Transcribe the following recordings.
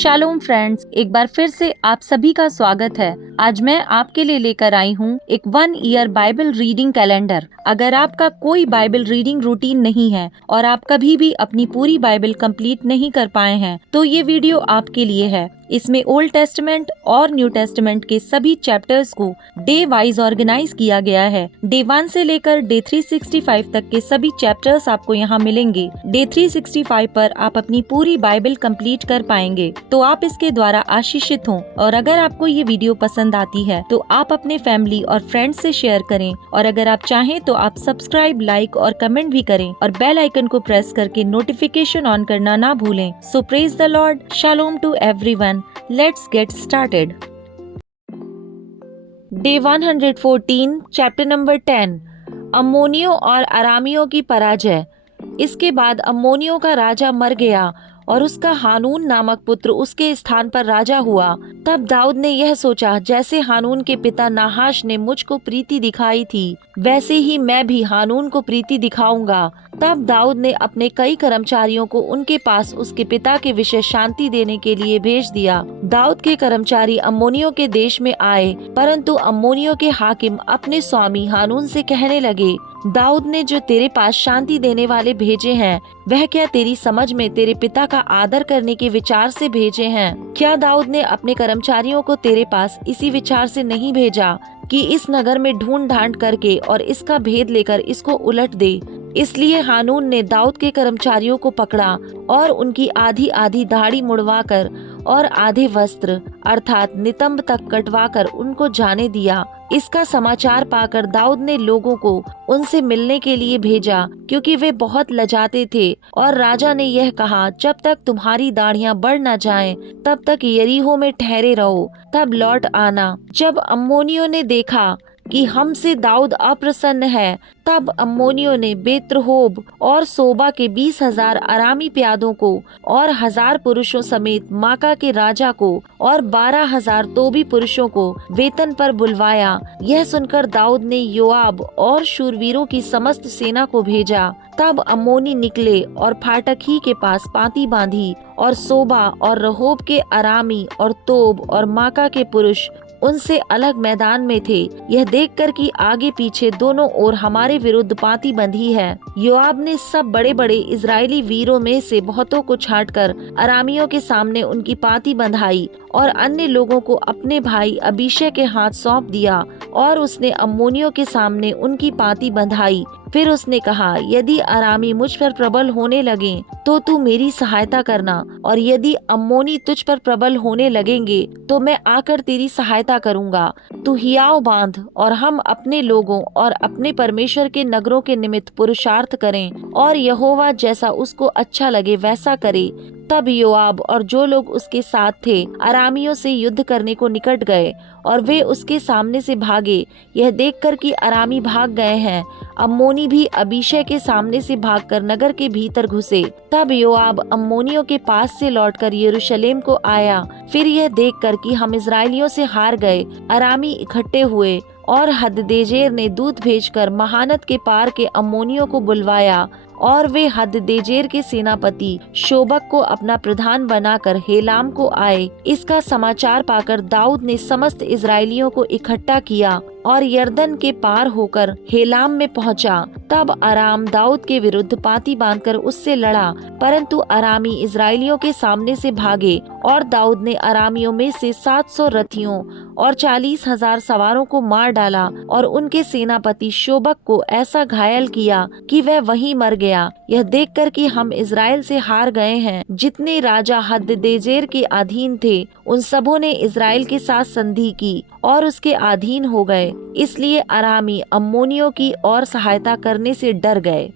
Shalom friends, एक बार फिर से आप सभी का स्वागत है। आज मैं आपके लिए लेकर आई हूँ एक 1 ईयर बाइबल रीडिंग कैलेंडर। अगर आपका कोई बाइबल रीडिंग रूटीन नहीं है और आप कभी भी अपनी पूरी बाइबल कंप्लीट नहीं कर पाए हैं, तो ये वीडियो आपके लिए है। इसमें ओल्ड टेस्टमेंट और न्यू टेस्टमेंट के सभी चैप्टर्स को डे वाइज ऑर्गेनाइज किया गया है। डे 1 से लेकर डे 365 तक के सभी चैप्टर्स आपको यहाँ मिलेंगे। डे 365 पर आप अपनी पूरी बाइबल कंप्लीट कर पाएंगे, तो आप इसके द्वारा आशीषित हों। और अगर आपको ये वीडियो पसंद आती है तो आप अपने फैमिली और फ्रेंड्स से शेयर करें, और अगर आप चाहें तो आप सब्सक्राइब, लाइक और कमेंट भी करें और बेल आइकन को प्रेस करके नोटिफिकेशन ऑन करना ना भूलें। So praise the Lord, shalom to everyone. Let's get started. Day 114, chapter number 10, अम्मोनियों और अरामियों की पराजय। इसके बाद अम्मोनियों का राजा मर गया और उसका हानून नामक पुत्र उसके स्थान पर राजा हुआ। तब दाऊद ने यह सोचा, जैसे हानून के पिता नाहाश ने मुझको प्रीति दिखाई थी, वैसे ही मैं भी हानून को प्रीति दिखाऊंगा। तब दाऊद ने अपने कई कर्मचारियों को उनके पास उसके पिता के विषय शांति देने के लिए भेज दिया। दाऊद के कर्मचारी अम्मोनियों के देश में आए, परंतु अम्मोनियों के हाकिम अपने स्वामी हानून से कहने लगे, दाऊद ने जो तेरे पास शांति देने वाले भेजे हैं, वह क्या तेरी समझ में तेरे पिता का आदर करने के विचार से भेजे हैं? क्या दाऊद ने अपने कर्मचारियों को तेरे पास इसी विचार से नहीं भेजा कि इस नगर में ढूंढ ढांड करके और इसका भेद लेकर इसको उलट दे? इसलिए हानून ने दाऊद के कर्मचारियों को पकड़ा और उनकी आधी आधी दाढ़ी मुड़वाकर और आधे वस्त्र अर्थात नितंब तक कटवाकर उनको जाने दिया। इसका समाचार पाकर दाऊद ने लोगों को उनसे मिलने के लिए भेजा, क्योंकि वे बहुत लजाते थे। और राजा ने यह कहा, जब तक तुम्हारी दाढ़ियां बढ़ न जाएं, तब तक यरीहो में ठहरे रहो, तब लौट आना। जब अम्मोनियों ने देखा कि हमसे दाऊद अप्रसन्न है, तब अम्मोनियों ने बेत्रहोब और सोबा के 20,000 अरामी प्यादों को और 1,000 पुरुषों समेत माका के राजा को और 12,000 तोबी पुरुषों को वेतन पर बुलवाया। यह सुनकर दाऊद ने योआब और शूरवीरों की समस्त सेना को भेजा। तब अम्मोनी निकले और फाटक ही के पास पाती बांधी, और सोबा और रहोब के अरामी और तोब और माका के पुरुष उनसे अलग मैदान में थे। यह देखकर कि आगे पीछे दोनों ओर हमारे विरुद्ध पाती बंधी है, योआब ने सब बड़े बड़े इजरायली वीरों में से बहुतों को छांटकर अरामियों के सामने उनकी पाती बंधाई और अन्य लोगों को अपने भाई अबीशै के हाथ सौंप दिया, और उसने अम्मोनियों के सामने उनकी पाती बंधाई। फिर उसने कहा, यदि अरामी मुझ पर प्रबल होने लगे तो तू मेरी सहायता करना, और यदि अम्मोनी तुझ पर प्रबल होने लगेंगे तो मैं आकर तेरी सहायता करूंगा। तू हियाव बांध और हम अपने लोगों और अपने परमेश्वर के नगरों के निमित्त पुरुषार्थ करें, और यहोवा जैसा उसको अच्छा लगे वैसा करे। तब योआब और जो लोग उसके साथ थे अरामियों से युद्ध करने को निकट गए, और वे उसके सामने से भागे। यह देखकर कि अरामी भाग गए हैं, अम्मोनी भी अबीशै के सामने से भागकर नगर के भीतर घुसे। तब योआब अम्मोनियों के पास से लौटकर यरूशलेम को आया। फिर यह देखकर कि हम इजरायलियों से हार गए, अरामी इकट्ठे हुए, और हददेजेर ने दूत भेजकर महानद के पार के अम्मोनियों को बुलवाया, और वे हददेजेर के सेनापति शोबक को अपना प्रधान बनाकर हेलाम को आए। इसका समाचार पाकर दाऊद ने समस्त इजरायलियों को इकट्ठा किया और यरदन के पार होकर हेलाम में पहुंचा। तब अराम दाऊद के विरुद्ध पाती बांधकर उससे लड़ा, परंतु अरामी इजरायलियों के सामने से भागे, और दाऊद ने अरामियों में से 700 रथियों और 40,000 सवारों को मार डाला, और उनके सेनापति शोबक को ऐसा घायल किया कि वह वहीं मर गया। यह देखकर कि हम इजराइल से हार गए हैं, जितने राजा हददेजेर के अधीन थे उन सबों ने इजराइल के साथ संधि की और उसके अधीन हो गए। इसलिए अरामी अम्मोनियों की और सहायता करने से डर गए।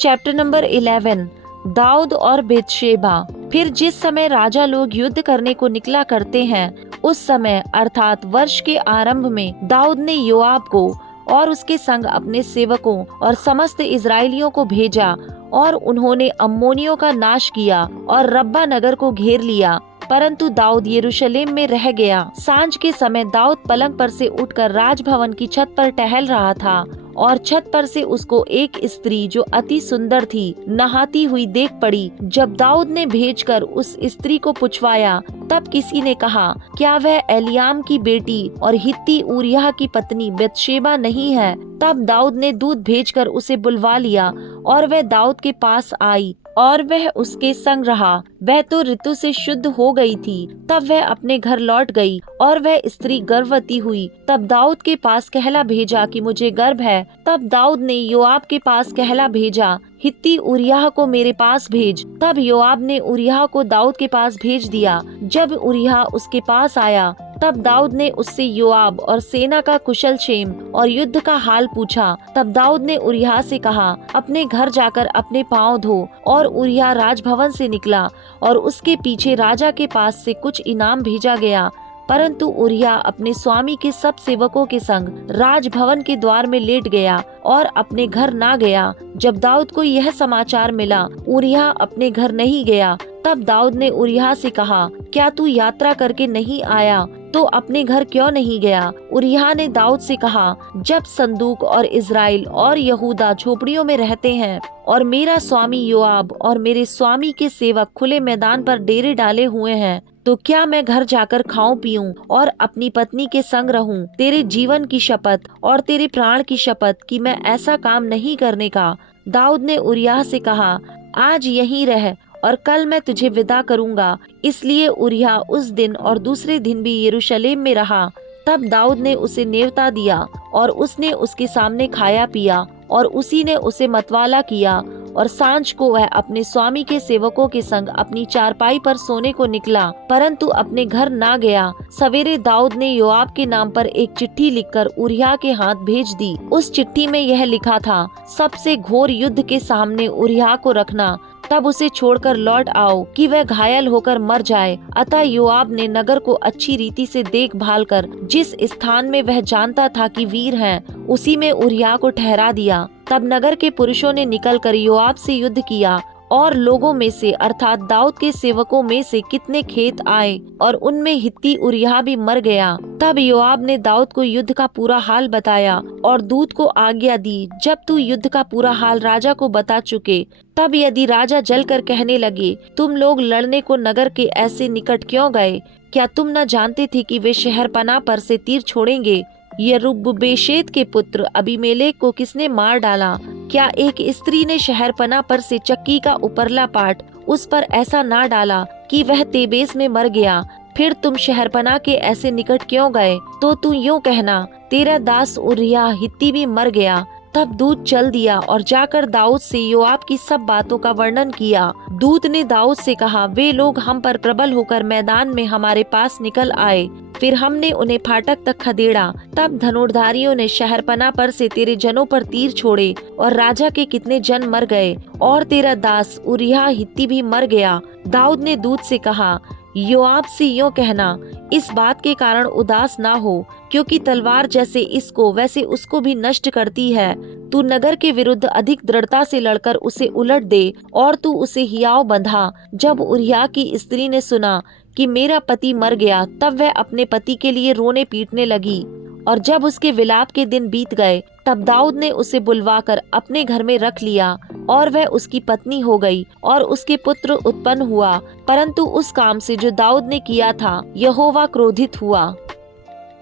चैप्टर नंबर 11, दाऊद और बेतशेबा। फिर जिस समय राजा लोग युद्ध करने को निकला करते हैं, उस समय अर्थात वर्ष के आरंभ में दाऊद ने योआब को और उसके संग अपने सेवकों और समस्त इजरायलियों को भेजा, और उन्होंने अम्मोनियों का नाश किया और रब्बा नगर को घेर लिया। परंतु दाऊद यरूशलेम में रह गया। सांझ के समय दाऊद पलंग पर से उठकर राजभवन की छत पर टहल रहा था, और छत पर से उसको एक स्त्री जो अति सुंदर थी नहाती हुई देख पड़ी। जब दाऊद ने भेजकर उस स्त्री को पुछवाया, तब किसी ने कहा, क्या वह एलियाम की बेटी और हित्ती ऊरिय्याह की पत्नी बतशेबा नहीं है? तब दाऊद ने दूत भेजकर उसे बुलवा लिया और वह दाऊद के पास आई और वह उसके संग रहा। वह तो ऋतु से शुद्ध हो गई थी। तब वह अपने घर लौट गई और वह स्त्री गर्भवती हुई। तब दाऊद के पास कहला भेजा कि मुझे गर्भ है। तब दाऊद ने योआब के पास कहला भेजा, हित्ती ऊरिय्याह को मेरे पास भेज। तब योआब ने ऊरिय्याह को दाऊद के पास भेज दिया। जब ऊरिय्याह उसके पास आया, तब दाऊद ने उससे योआब और सेना का कुशल क्षेम और युद्ध का हाल पूछा। तब दाऊद ने ऊरिय्याह से कहा, अपने घर जाकर अपने पांव धो। और ऊरिय्याह राजभवन से निकला और उसके पीछे राजा के पास से कुछ इनाम भेजा गया। परंतु ऊरिय्याह अपने स्वामी के सब सेवकों के संग राजभवन के द्वार में लेट गया और अपने घर ना गया। जब दाऊद को यह समाचार मिला, ऊरिय्याह अपने घर नहीं गया। तब दाऊद ने ऊरिय्याह से कहा, क्या तू यात्रा करके नहीं आया तो अपने घर क्यों नहीं गया? ऊरिय्याह ने दाऊद से कहा, जब संदूक और इज़राइल और यहूदा झोपड़ियों में रहते हैं और मेरा स्वामी योआब और मेरे स्वामी के सेवक खुले मैदान पर डेरे डाले हुए हैं, तो क्या मैं घर जाकर खाऊं पीऊं और अपनी पत्नी के संग रहूं? तेरे जीवन की शपथ और तेरे प्राण की शपथ कि मैं ऐसा काम नहीं करने का। दाऊद ने ऊरिय्याह से कहा, आज यहीं रह और कल मैं तुझे विदा करूंगा। इसलिए ऊरिय्याह उस दिन और दूसरे दिन भी यरूशलेम में रहा। तब दाऊद ने उसे नेवता दिया और उसने उसके सामने खाया पिया और उसी ने उसे मतवाला किया। और सांझ को वह अपने स्वामी के सेवकों के संग अपनी चारपाई पर सोने को निकला, परंतु अपने घर ना गया। सवेरे दाऊद ने योआब के नाम पर एक चिट्ठी लिखकर ऊरिय्याह के हाथ भेज दी। उस चिट्ठी में यह लिखा था, सबसे घोर युद्ध के सामने ऊरिय्याह को रखना, तब उसे छोड़कर लौट आओ कि वह घायल होकर मर जाए। अतः योआब ने नगर को अच्छी रीति से देखभाल कर जिस स्थान में वह जानता था कि वीर हैं, उसी में ऊरिय्याह को ठहरा दिया। तब नगर के पुरुषों ने निकलकर योआब से युद्ध किया और लोगों में से अर्थात दाऊद के सेवकों में से कितने खेत आए और उनमें हित्ती ऊरिय्याह भी मर गया। तब योआब ने दाऊद को युद्ध का पूरा हाल बताया और दूत को आज्ञा दी, जब तू युद्ध का पूरा हाल राजा को बता चुके, तब यदि राजा जलकर कहने लगे, तुम लोग लड़ने को नगर के ऐसे निकट क्यों गए? क्या तुम न जानते थे कि वे शहरपनाह पर से तीर छोड़ेंगे? यरूब्बेशेत के पुत्र अबीमेलेक को किसने मार डाला? क्या एक स्त्री ने शहरपनाह पर से चक्की का उपरला पाट उस पर ऐसा ना डाला कि वह तेबेस में मर गया? फिर तुम शहरपनाह के ऐसे निकट क्यों गए? तो तू यूँ कहना, तेरा दास ऊरिय्याह हित्ती भी मर गया। तब दूत चल दिया और जाकर दाऊद से योआब की सब बातों का वर्णन किया। दूत ने दाऊद से कहा, वे लोग हम पर प्रबल होकर मैदान में हमारे पास निकल आए। फिर हमने उन्हें फाटक तक खदेड़ा। तब धनुर्धारियों ने शहरपनाह पर से तेरे जनों पर तीर छोड़े और राजा के कितने जन मर गए और तेरा दास ऊरिय्याह हित्ती भी मर गया। दाऊद ने दूत से कहा, योआब से यूँ कहना, इस बात के कारण उदास ना हो, क्योंकि तलवार जैसे इसको वैसे उसको भी नष्ट करती है। तू नगर के विरुद्ध अधिक दृढ़ता से लड़कर उसे उलट दे और तू उसे हियाव बंधा। जब ऊरिय्याह की स्त्री ने सुना कि मेरा पति मर गया, तब वह अपने पति के लिए रोने पीटने लगी। और जब उसके विलाप के दिन बीत गए, तब दाऊद ने उसे बुलवाकर अपने घर में रख लिया और वह उसकी पत्नी हो गई और उसके पुत्र उत्पन्न हुआ। परंतु उस काम से जो दाऊद ने किया था, यहोवा क्रोधित हुआ।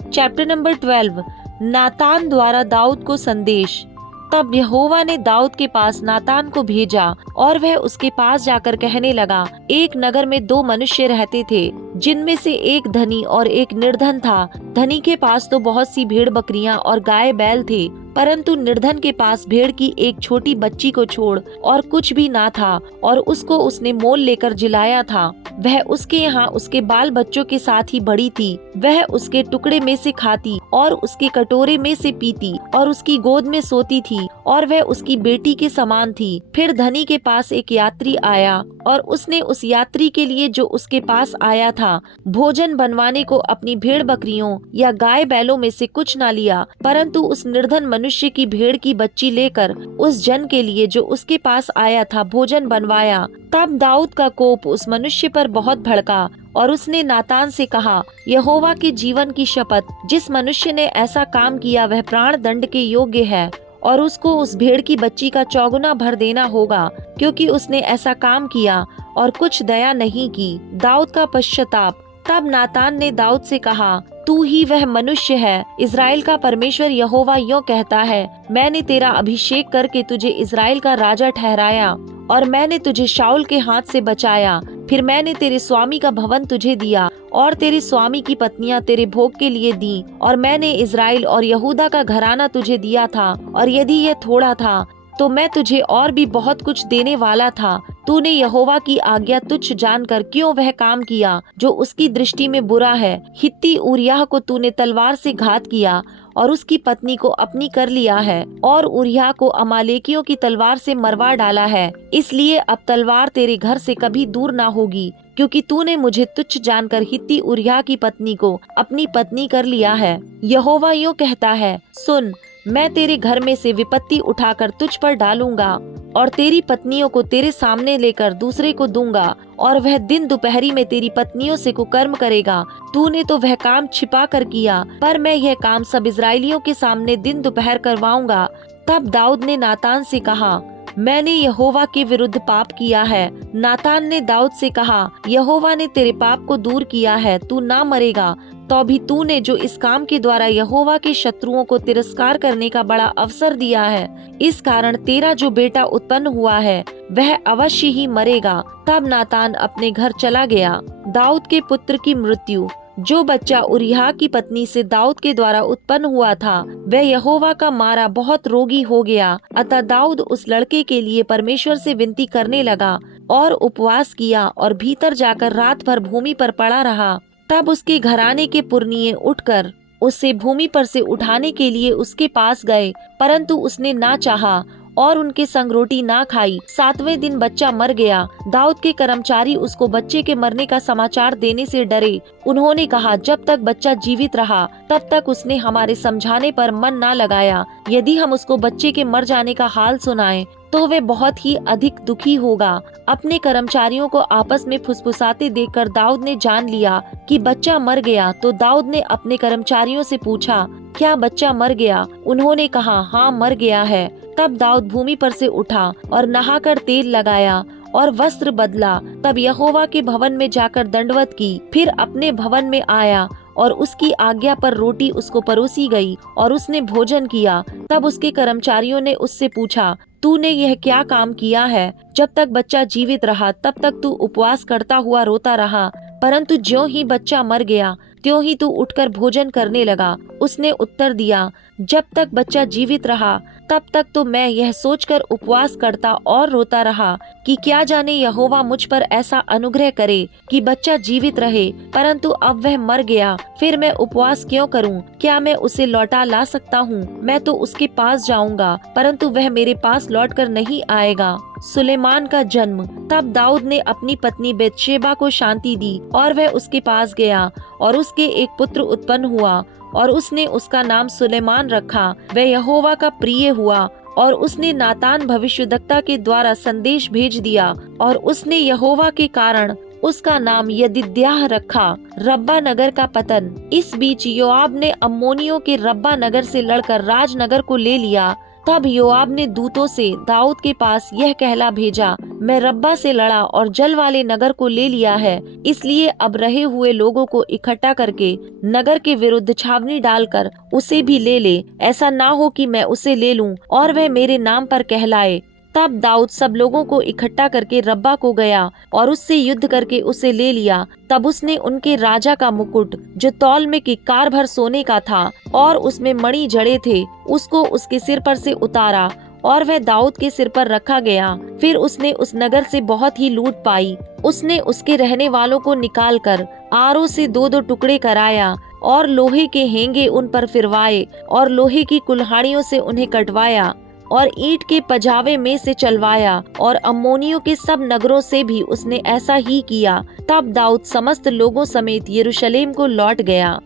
चैप्टर नंबर 12, नातान द्वारा दाऊद को संदेश। तब यहोवा ने दाऊद के पास नातान को भेजा और वह उसके पास जाकर कहने लगा, एक नगर में दो मनुष्य रहते थे, जिनमें से एक धनी और एक निर्धन था। धनी के पास तो बहुत सी भेड़ बकरियां और गाय बैल थे, परंतु निर्धन के पास भेड़ की एक छोटी बच्ची को छोड़ और कुछ भी ना था, और उसको उसने मोल लेकर जिलाया था। वह उसके यहाँ उसके बाल बच्चों के साथ ही बड़ी थी। वह उसके टुकड़े में से खाती और उसके कटोरे में से पीती और उसकी गोद में सोती थी और वह उसकी बेटी के समान थी। फिर धनी के पास एक यात्री आया और उसने उस यात्री के लिए जो उसके पास आया था भोजन बनवाने को अपनी भेड़ बकरियों या गाय बैलों में से कुछ ना लिया, परंतु उस निर्धन मनुष्य की भेड़ की बच्ची लेकर उस जन के लिए जो उसके पास आया था भोजन बनवाया। तब दाऊद का कोप उस मनुष्य पर बहुत भड़का और उसने नातान से कहा, यहोवा के जीवन की शपथ, जिस मनुष्य ने ऐसा काम किया वह प्राण दंड के योग्य है। और उसको उस भेड़ की बच्ची का चौगुना भर देना होगा, क्योंकि उसने ऐसा काम किया और कुछ दया नहीं की। दाऊद का पश्चाताप। तब नातान ने दाऊद से कहा, तू ही वह मनुष्य है। इज़राइल का परमेश्वर यहोवा यूं कहता है, मैंने तेरा अभिषेक करके तुझे इज़राइल का राजा ठहराया और मैंने तुझे शाऊल के हाथ से बचाया। फिर मैंने तेरे स्वामी का भवन तुझे दिया और तेरे स्वामी की पत्नियां तेरे भोग के लिए दी, और मैंने इज़राइल और यहूदा का घराना तुझे दिया था। और यदि यह थोड़ा था तो मैं तुझे और भी बहुत कुछ देने वाला था। तूने यहोवा की आज्ञा तुच्छ जानकर क्यों वह काम किया जो उसकी दृष्टि में बुरा है। हित्ती उरिय्याह को तूने तलवार से घात किया और उसकी पत्नी को अपनी कर लिया है, और उरिय्याह को अमालेकियों की तलवार से मरवा डाला है। इसलिए अब तलवार तेरे घर से कभी दूर ना होगी, क्योंकि तूने मुझे तुच्छ जानकर हित्ती उरिय्याह की पत्नी को अपनी पत्नी कर लिया है। यहोवा यूं कहता है, सुन, मैं तेरे घर में से विपत्ति उठाकर तुझ पर डालूंगा और तेरी पत्नियों को तेरे सामने लेकर दूसरे को दूंगा, और वह दिन दोपहरी में तेरी पत्नियों से कुकर्म करेगा। तूने तो वह काम छिपा कर किया, पर मैं यह काम सब इज़राइलियों के सामने दिन दोपहर करवाऊंगा। तब दाऊद ने नातान से कहा, मैंने यहोवा के विरुद्ध पाप किया है। नातान ने दाऊद से कहा, यहोवा ने तेरे पाप को दूर किया है, तू ना मरेगा। तो भी तूने जो इस काम के द्वारा यहोवा के शत्रुओं को तिरस्कार करने का बड़ा अवसर दिया है, इस कारण तेरा जो बेटा उत्पन्न हुआ है वह अवश्य ही मरेगा। तब नातान अपने घर चला गया। दाऊद के पुत्र की मृत्यु। जो बच्चा उरिय्याह की पत्नी से दाऊद के द्वारा उत्पन्न हुआ था, वह यहोवा का मारा बहुत रोगी हो गया। अतः दाऊद उस लड़के के लिए परमेश्वर से विनती करने लगा और उपवास किया और भीतर जाकर रात भर भूमि पर पड़ा रहा। तब उसके घराने के पुरनिये उठकर उसे भूमि पर से उठाने के लिए उसके पास गए, परंतु उसने ना चाहा और उनके संग रोटी ना खाई। 7वें दिन बच्चा मर गया। दाऊद के कर्मचारी उसको बच्चे के मरने का समाचार देने से डरे। उन्होंने कहा, जब तक बच्चा जीवित रहा तब तक उसने हमारे समझाने पर मन ना लगाया। यदि हम उसको बच्चे के मर जाने का हाल सुनाएं तो वे बहुत ही अधिक दुखी होगा। अपने कर्मचारियों को आपस में फुसफुसाते देखकर दाऊद ने जान लिया कि बच्चा मर गया। तो दाऊद ने अपने कर्मचारियों से पूछा, क्या बच्चा मर गया? उन्होंने कहा, हाँ, मर गया है। तब दाऊद भूमि पर से उठा और नहाकर तेल लगाया और वस्त्र बदला। तब यहोवा के भवन में जाकर दंडवत की। फिर अपने भवन में आया और उसकी आज्ञा पर रोटी उसको परोसी गई और उसने भोजन किया। तब उसके कर्मचारियों ने उससे पूछा, तूने यह क्या काम किया है? जब तक बच्चा जीवित रहा तब तक तू उपवास करता हुआ रोता रहा, परंतु ज्यों ही बच्चा मर गया त्यों ही तू उठकर भोजन करने लगा। उसने उत्तर दिया, जब तक बच्चा जीवित रहा तब तक तो मैं यह सोचकर उपवास करता और रोता रहा कि क्या जाने यहोवा मुझ पर ऐसा अनुग्रह करे कि बच्चा जीवित रहे, परंतु अब वह मर गया। फिर मैं उपवास क्यों करूं? क्या मैं उसे लौटा ला सकता हूं? मैं तो उसके पास जाऊंगा, परंतु वह मेरे पास लौटकर नहीं आएगा। सुलेमान का जन्म। तब दाऊद ने अपनी पत्नी बेतशेबा को शांति दी और वह उसके पास गया और उसके एक पुत्र उत्पन्न हुआ और उसने उसका नाम सुलेमान रखा। वह यहोवा का प्रिय हुआ और उसने नातान भविष्यद्वक्ता के द्वारा संदेश भेज दिया और उसने यहोवा के कारण उसका नाम यदिद्याह रखा। रब्बा नगर का पतन। इस बीच योआब ने अम्मोनियों के रब्बा नगर से लड़कर राजनगर को ले लिया। तब योआब ने दूतों से दाऊद के पास यह कहला भेजा, मैं रब्बा से लड़ा और जल वाले नगर को ले लिया है, इसलिए अब रहे हुए लोगों को इकट्ठा करके नगर के विरुद्ध छावनी डालकर उसे भी ले ले। ऐसा ना हो कि मैं उसे ले लूं और वह मेरे नाम पर कहलाए। तब दाऊद सब लोगों को इकट्ठा करके रब्बा को गया और उससे युद्ध करके उसे ले लिया। तब उसने उनके राजा का मुकुट, जो तौल में किक्कार भर सोने का था और उसमें मणि जड़े थे, उसको उसके सिर पर से उतारा और वह दाऊद के सिर पर रखा गया। फिर उसने उस नगर से बहुत ही लूट पाई। उसने उसके रहने वालों को निकालकर आरों से 2-2 टुकड़े कराया और लोहे के हेंगे उन पर फिरवाए और लोहे की कुल्हाड़ियों से उन्हें कटवाया और ईंट के पजावे में से चलवाया और अम्मोनियों के सब नगरों से भी उसने ऐसा ही किया। तब दाऊद समस्त लोगों समेत यरूशलेम को लौट गया।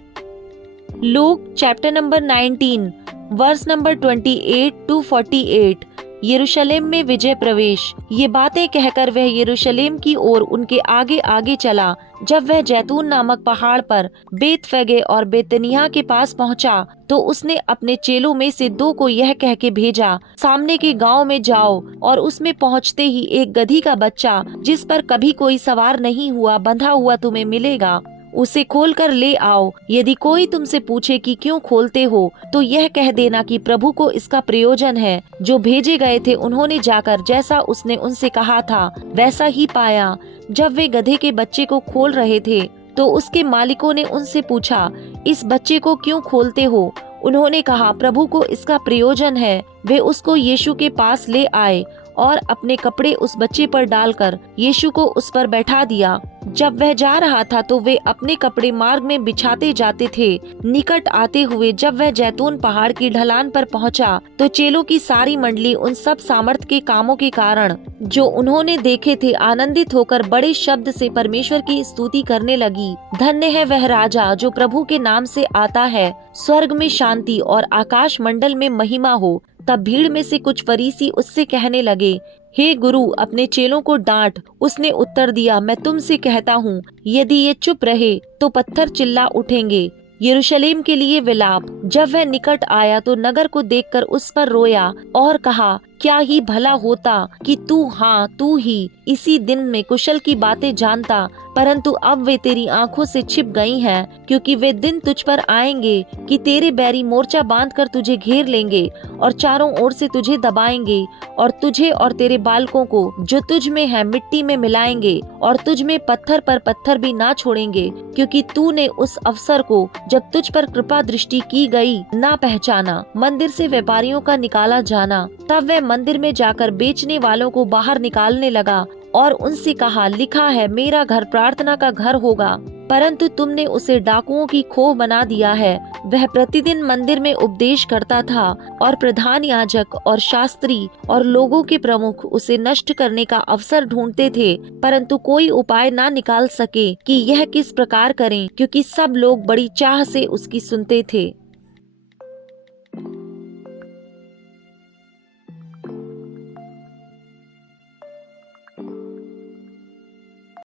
Luke chapter number 19 verse number 28 to 48। यरूशलेम में विजय प्रवेश। ये बातें कहकर वह यरूशलेम की ओर उनके आगे आगे चला। जब वह जैतून नामक पहाड़ पर बेतफगे और बेतनिया के पास पहुंचा, तो उसने अपने चेलों में से 2 को यह कह के भेजा, सामने के गांव में जाओ और उसमें पहुंचते ही एक गधी का बच्चा जिस पर कभी कोई सवार नहीं हुआ बंधा हुआ तुम्हें मिलेगा, उसे खोल कर ले आओ। यदि कोई तुमसे पूछे कि क्यों खोलते हो, तो यह कह देना कि प्रभु को इसका प्रयोजन है। जो भेजे गए थे उन्होंने जाकर जैसा उसने उनसे कहा था वैसा ही पाया। जब वे गधे के बच्चे को खोल रहे थे, तो उसके मालिकों ने उनसे पूछा, इस बच्चे को क्यों खोलते हो? उन्होंने कहा, प्रभु को इसका प्रयोजन है। वे उसको यीशु के पास ले आए और अपने कपड़े उस बच्चे पर डालकर यीशु को उस पर बैठा दिया। जब वह जा रहा था तो वे अपने कपड़े मार्ग में बिछाते जाते थे। निकट आते हुए जब वह जैतून पहाड़ की ढलान पर पहुंचा, तो चेलों की सारी मंडली उन सब सामर्थ के कामों के कारण जो उन्होंने देखे थे आनंदित होकर बड़े शब्द से परमेश्वर की स्तुति करने लगी। धन्य है वह राजा जो प्रभु के नाम से आता है। स्वर्ग में शांति और आकाश मंडल में महिमा हो। तब भीड़ में से कुछ फरीसी उससे कहने लगे, हे गुरु, अपने चेलों को डांट। उसने उत्तर दिया, मैं तुमसे कहता हूँ, यदि ये चुप रहे तो पत्थर चिल्ला उठेंगे। यरूशलेम के लिए विलाप। जब वह निकट आया तो नगर को देखकर उस पर रोया और कहा, क्या ही भला होता कि तू ही इसी दिन में कुशल की बातें जानता, परंतु अब वे तेरी आंखों से छिप गई हैं, क्योंकि वे दिन तुझ पर आएंगे कि तेरे बैरी मोर्चा बांधकर तुझे घेर लेंगे और चारों ओर से तुझे दबाएंगे और तुझे और तेरे बालकों को जो तुझ में है मिट्टी में मिलाएंगे और तुझ में पत्थर पर पत्थर भी ना छोड़ेंगे, क्योंकि तूने उस अवसर को जब तुझ पर कृपा दृष्टि की गई ना पहचाना। मंदिर से व्यापारियों का निकाला जाना। तब वह मंदिर में जाकर बेचने वालों को बाहर निकालने लगा और उनसे कहा, लिखा है, मेरा घर प्रार्थना का घर होगा, परंतु तुमने उसे डाकुओं की खोह बना दिया है। वह प्रतिदिन मंदिर में उपदेश करता था और प्रधान याजक और शास्त्री और लोगों के प्रमुख उसे नष्ट करने का अवसर ढूंढते थे, परंतु कोई उपाय ना निकाल सके कि यह किस प्रकार करें, क्योंकि सब लोग बड़ी चाह से उसकी सुनते थे।